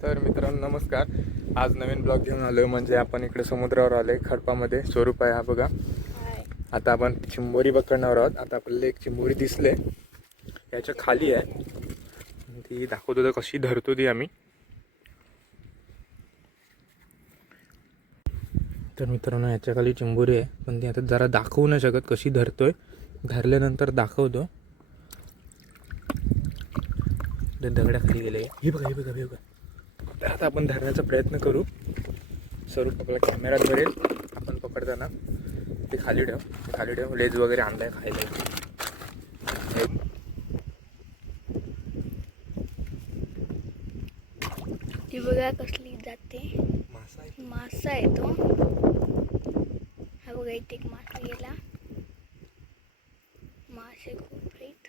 तर मित्रांनो नमस्कार. आज नवीन ब्लॉग घेऊन आलो म्हणजे आपण इकडे समुद्रावर आलो आहे. खडपामध्ये स्वरूप आहे हा बघा. आता आपण चिंबोरी पकडणार आहोत. आता आपल्याला एक चिंबोरी दिसले याच्या खाली आहे, ती दाखवतो तर कशी धरतो ती आम्ही. तर मित्रांनो याच्या खाली चिंबोरी आहे, पण ती आता जरा दाखवू नाही शकत कशी धरतोय. धरल्यानंतर दाखवतो. दगडाखाली गेले हे बघा हे बघा हे बघा. तर आता आपण धरण्याचा प्रयत्न करू. स्वरूप आपला कॅमेरा धरेल आपण पकडताना. ते खाली ठेव लेज वगैरे आणलाय खायला. ती बघा कसली जाते. मासा आहे तो. हा बघा इथे एक मासा गेला. मासे खूप आहेत.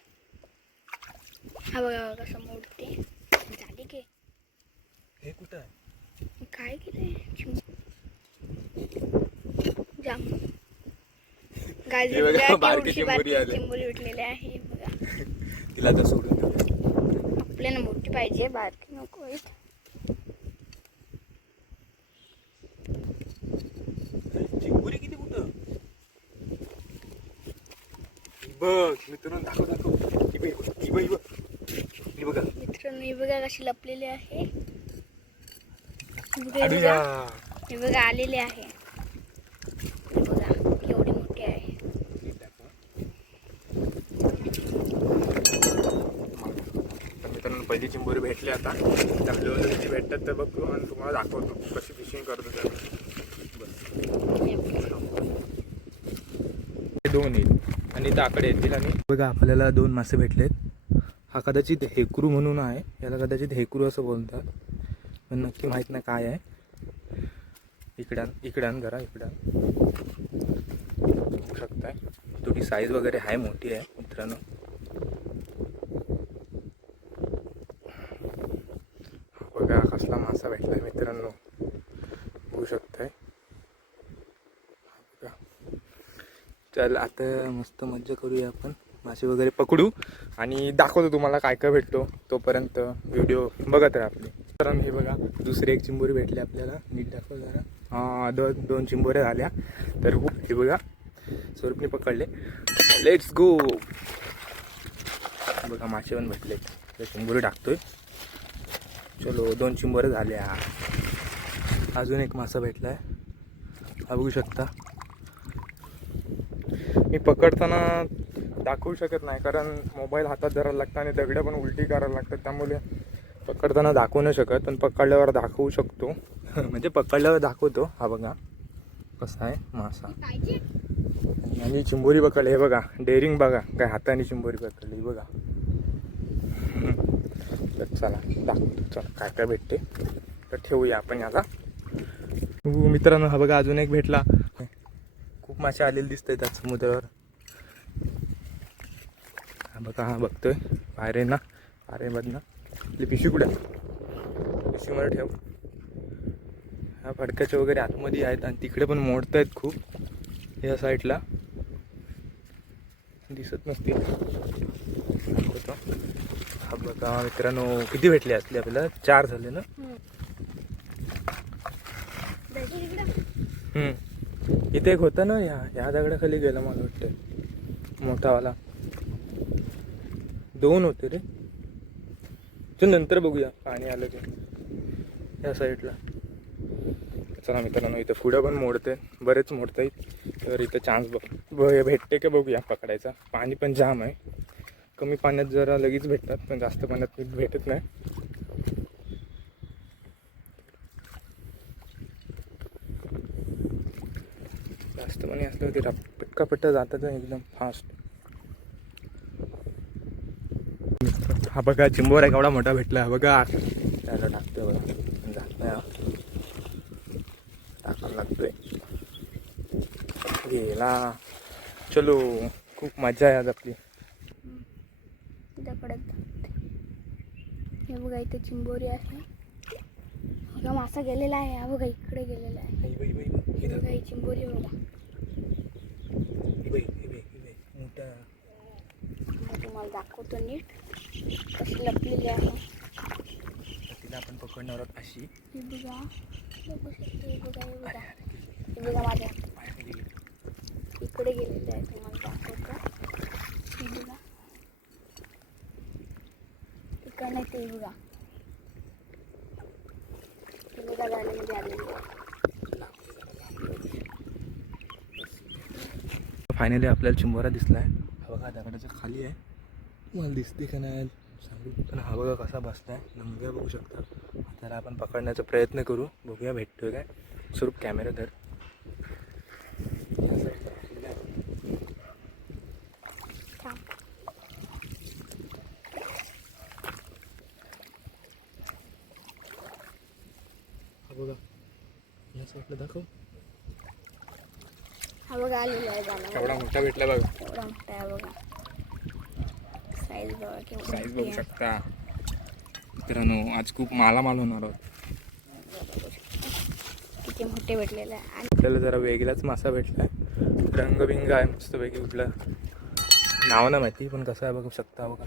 हा बघा कसं मोडते. झाली की हे कुठं आहे? काय केलंय जाम चिंबोरी उठलेली आहे बघा. तिला तर सोडून आपल्याला मोठी पाहिजे, बारकी नको आहेत. चिंबोरी किती कुठं बघ मित्रांनो. दाखव ही बघा मित्रांनो. ही बघा कशी लपलेली आहे. हे बघा आलेले आहे. बघा केवढी मोठी आहे. मित्रांनो पहिली चिंबोरी भेटली. आता चांगली कशी भेटतात तर बघू आणि तुम्हाला दाखवतो कशी फिशिंग करतो त्या. दोन येईल आणि ताकडे येतील. आणि बघा आपल्याला दोन मासे भेटलेत. हा कदाचित हेकरू म्हणून आहे, याला कदाचित हेकरू असं बोलतात, पण नक्की माहीत नाही काय आहे. इकडान जरा बघू शकताय. थोडी साईज वगैरे आहे, मोठी आहे मित्रांनो. बघा कसला मासा भेटलाय मित्रांनो, बघू शकताय. चल आता मस्त मज्जा करूया आपण. मासे वगैरे पकडू आणि दाखवतो तुम्हाला काय काय भेटतो. तोपर्यंत व्हिडिओ बघत राहा आपली. तर हे बघा दुसरी एक चिंबोरी भेटली आपल्याला. नीट दाखव जरा. हा दोन चिंबोऱ्या झाल्या. तर हे बघा स्वरूपने पकडले. Let's go. बघा मासे पण भेटले. तर चिंबोरी टाकतोय. चलो 2 चिंबोऱ्या झाल्या. अजून एक मासा भेटलाय, हा बघू शकता. मी पकडताना दाखवू शकत नाही कारण मोबाईल हातात धरायला लागतं आणि दगडं पण उलटी करायला लागतात, त्यामुळे पकडताना दाखवू नाही शकत. पण पकडल्यावर दाखवू शकतो म्हणजे पकडल्यावर दाखवतो. हा बघा कसा आहे मासा. आणि चिंबोरी पकडली. हे बघा डेअरिंग बघा, काय हाताने चिंबोरी पकडली बघा. तर चला दाखवतो. चला काय काय भेटते तर ठेवूया आपण याला. मित्रांनो हा बघा अजून एक भेटला. खूप मासे आलेले दिसत आहेत समुद्रावर. हा बघा, हा बघतोय बाहेर आहे ना, पारेमधनं. आपली पिशवी कुठे, पिशवीमध्ये ठेव. हा फडक्याचे वगैरे आतमध्ये आहेत आणि तिकडे पण मोडत आहेत खूप. या साईडला दिसत नसतील. हा बघा मित्रांनो किती भेटले असले आपल्याला. 4 झाले ना. इथे एक होता ना, ह्या दगडाखाली गेला मला वाटतं मोठावाला. 2 होते रे. चल नंतर बघूया पाणी आलं की या साईडला. चला मित्रांनो इथं पुढं पण मोडते, बरेच मोडत आहेत. तर इथं चान्स भेटते का बघूया पकडायचा. पाणी पण जाम आहे. कमी पाण्यात जरा लगेच भेटतात, पण जास्त पाण्यात भेटत नाही. जास्त पाणी असलं की पटका जातात एकदम फास्ट. हा बघा चिंबोरा केवढा मोठा भेटला. हा बघा त्याला टाकतोय बघा. जात नाही, टाकायला लागतोय. गेला. चलो खूप मजा आहे आज आपली. हे बघा इथे चिंबोरी आहे. बघा मासा गेलेला आहे. हा बघा इकडे गेलेला आहे. हे बघा ही चिंबोरी बघा. तुम्हाला दाखवतो नीट कशी लपलेली आहे. तिला आपण पकडणार आहोत अशी. हे बघा, बघू शकतो. हे बघा, हे बघा, हे बघा माझ्या पायाखाली गेली. इकडे गेलेलं आहे. तुम्हाला दाखवतो. हे बघा, इकडे नाही ते बघा. हे बघा जाळीमध्ये आलेलं आहे. फायनली आपल्याला चिंबोरा दिसलाय. हा बघा दगडाच्या खाली आहे. मला दिसते का नाही सांगू, पण हा बघा कसा बसलाय. लंब्या बघू शकता. त्याला आपण पकडण्याचा प्रयत्न करू, बघूया भेटतोय काय. स्वरूप कॅमेरा धर. थांब. हा बघा या साईडला दाखव. हा बघा आलेला आहे जाळा. एवढा मोठा भेटला बघा. एवढा मोठा आहे बघा. साईज बघा केवढी साईज मोठी बघू आहे. शकता मित्रांनो. आज खूप मालामाल होणार आहोत. किती मोठे भेटलेले आहे. आणि आपल्याला जरा वेगळाच मासा भेटलाय. रंगबिंग आहे मस्तपैकी. कुठलं नाव नाही माहिती, पण कसं आहे बघू शकता बघा.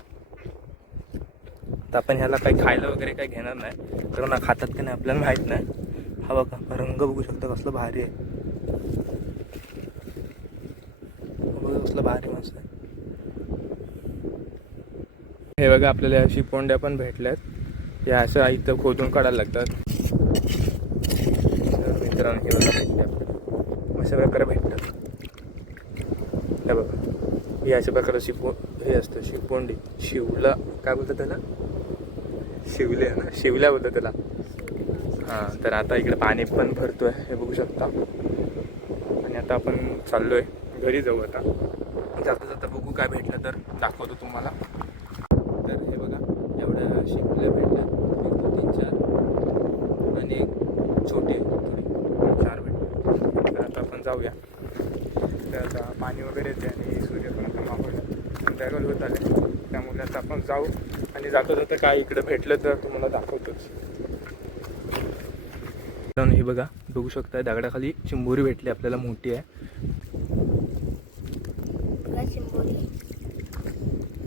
तर आपण ह्याला काही खायला वगैरे काही घेणार नाही, कारण खातात की नाही आपल्याला माहीत नाही. हा बघा रंग बघू शकता कसलं भारी आहे. बघा कसलं भारी मासा आहे. हे बघा आपल्याला या शिपोंड्या पण भेटल्यात. या असं इथं खोदून काढायला लागतात. मित्रांनो हे बघा भेटले आपल्याला. अशा प्रकारे भेटतात. हे बघा ही अशा प्रकारे हे असतं शिपोंडी. शिवला काय बोलतात त्याला, शिवले ना, शिवल्या बोलतात त्याला. हां, तर आता इकडे पाणी पण भरतोय हे बघू शकता. आणि आता आपण चाललोय घरी जाऊ. आता जाता जाता बघू काय भेटलं तर दाखवतो तुम्हाला. तर हे बघा एवढ्या शिपल्या भेटल्या, 1 2 3 4 आणि एक छोटे थोडी 4 भेटले. तर आता आपण जाऊया. तर आता पाणी वगैरे येते आणि सूर्य पण आता मावळलं, संध्याकाळ होत आले. त्यामुळे आता आपण जाऊ आणि जाता जाता काय इकडे भेटलं तर तुम्हाला दाखवतोच. हे बघा बघू शकता दगडाखाली चिंबोरी भेटली आपल्याला, मोठी आहे. बघा चिंबोरी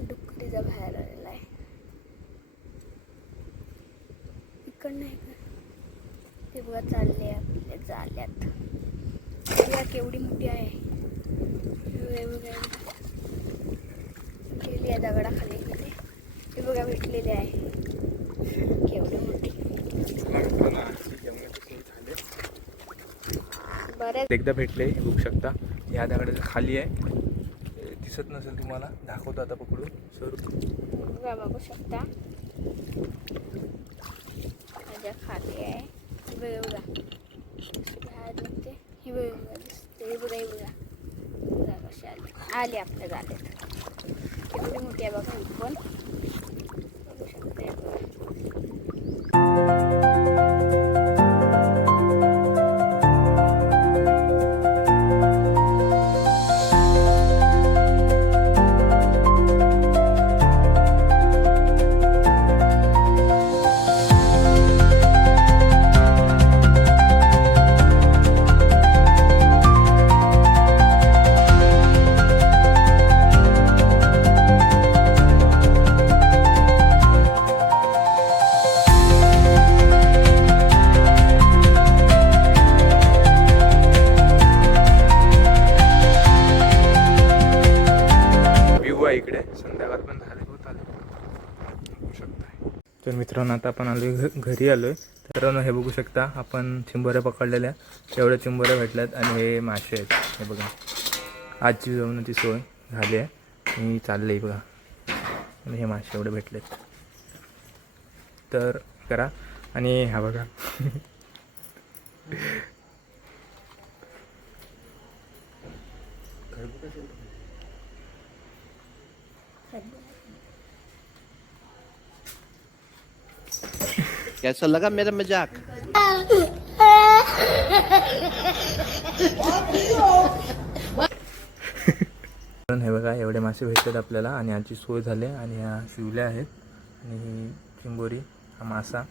डुक्करीचा बाहेर आलेला आहे. इकडं नाही का ते बघा चालले आपल्या जाल्यात. बघा केवढी मोठी आहे. गेली आहे दगडाखाली गेले. ते बघा भेटलेले आहे केवढी मोठी. बऱ्याच एकदा भेटले बघू शकता. ह्या दगडाच्या खाली आहे, दिसत नसेल तुम्हाला, दाखवतो आता पकडून. बघा बघू शकता माझ्या खाली आहे. हे बघा बघा बाहेर निघते. हे बघा बघा दिसते. हे बघा हे बघा बघा कशी आली आली आपल्या जाळ्यात. केवढी मोठी आहे बघा ही पण. बघू शकता हे बघा. इकडे संध्याकाळ पण झाले होत आले बघू शकता. तर मित्रांनो आता आपण आलो घरी आलोय. तर हे बघू शकता आपण चिंबोऱ्या पकडलेल्या, एवढ्या चिंबोऱ्या भेटल्यात आणि हे मासे आहेत. हे बघा आजची जेवणाची सोय झाली आहे. मी चालले बघा आणि हे मासे एवढे भेटलेत. तर करा. आणि हा बघा कैसा लगा मेरा मजाक? हे बघा एवढे मासे भेटतात आपल्याला आणि याची सोय झाली. आणि ह्या शिवल्या आहेत आणि ही चिंबोरी, हा मासा.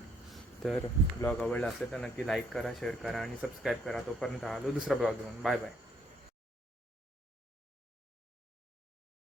तर ब्लॉग आवडला असेल तर नक्की लाईक करा, शेअर करा आणि सबस्क्राईब करा. तोपर्यंत आलो दुसरा ब्लॉग घेऊन. Bye bye.